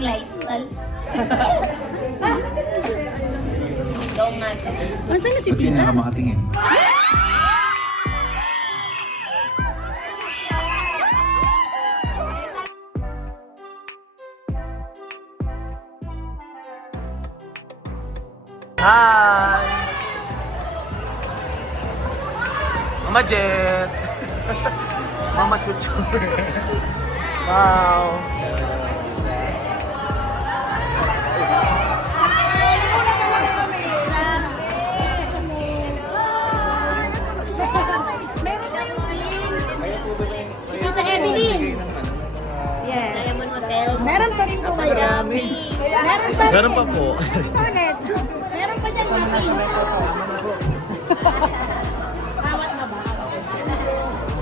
yung Lysol. Ikaw nga to. Asan na si Ba't yun Tita? nakamakatingin? Hi! Mama Jet! Mama Chuchu! Wow! Tita Evelyn. Yes. Diamond Hotel. Meron pa rin po kayo. Madami. Meron pa rin. Meron pa po. Ulit. Meron pa dyan mami. Bawat na ba?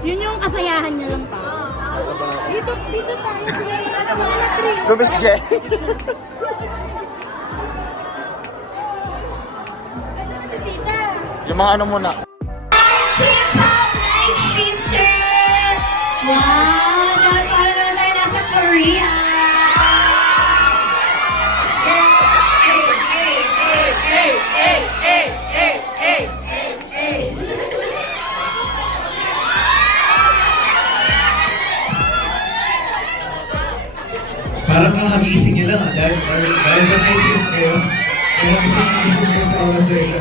Yun yung kasayahan niya lang pa. Dito tayo siya. Mga tree. Lumis Jet! Asan na si Tita? Yung mga ano muna. Wow! Parang na tayo nasa Korea! Parang kakagising niya lang, dahil ba night shift kayo? Kaya gising kayo sa oras sa ito.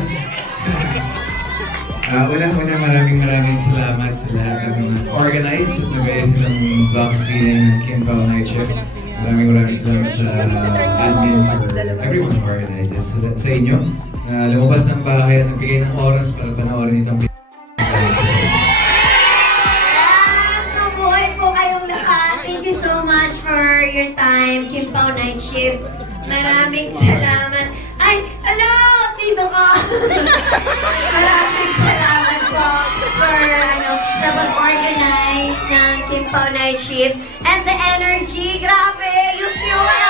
Unang-una maraming salamat sa lahat ng mga organized at nagaya silang vlog screening ng Kim Pao Night Shift. Maraming salamat sa admins for everyone who organized this. Sa inyo, na lumabas ng bahay at nagbigay ng oras para panoorin itong Yes! Mabuhay po kayong lahat. Thank you so much for your time, Kim Pao Night Shift. Maraming salamat. Ay, hello! Dito ka! Maraming salamat po sa pag-organize ng Kim Pao Night Shift. And the energy, grabe! Yung pure!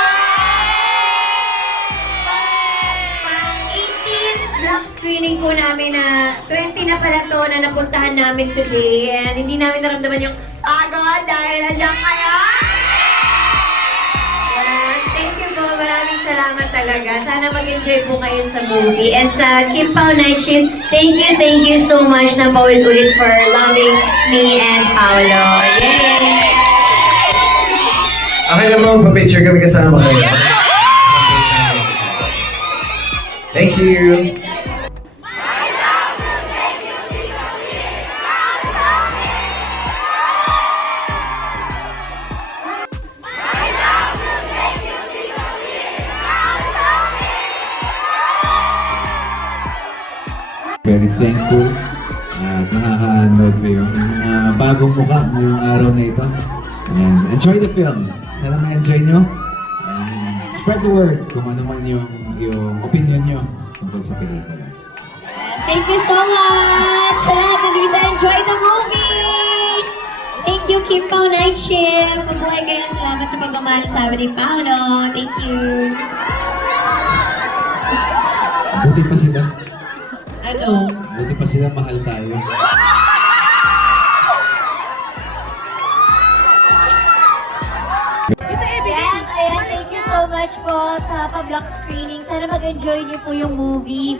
18th vlog screening po namin na 20 na pala to na napuntahan namin today. And hindi namin naramdaman yung pagod dahil nandiyan kayo! Yes, thank you po. Maraming salamat talaga. Sana mag-enjoy po kayo sa movie. And sa Kim Pao Night Shift, thank you so much na paulit-ulit for loving me and Paolo. Yay! Okay naman, pa-picture kami kasama kayo. Thank you! Very thankful at nakaka-unload ko yung mga bagong mukha ngayong araw na ito. And enjoy the film. Sana ma-enjoy nyo. And spread the word kung ano man yung opinion nyo tungkol sa pelikula. Thank you so much! Sa lahat na dito, enjoy the movie! Thank you, Kim Pao Night Shift! Mabuhay kayo. Salamat sa pagmamahal sa amin ni Paolo. Thank you! Buti pa sila. Ano? Buti pa sila, mahal tayo. Yes, ayan, thank you so much po sa pa-block screening. Sana mag-enjoy niyo po yung movie.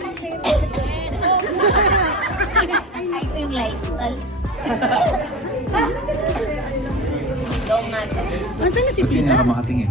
Ay ko yung Lysol. Ikaw nga to. Asan na si Ba't yun Tita? nakamakatingin?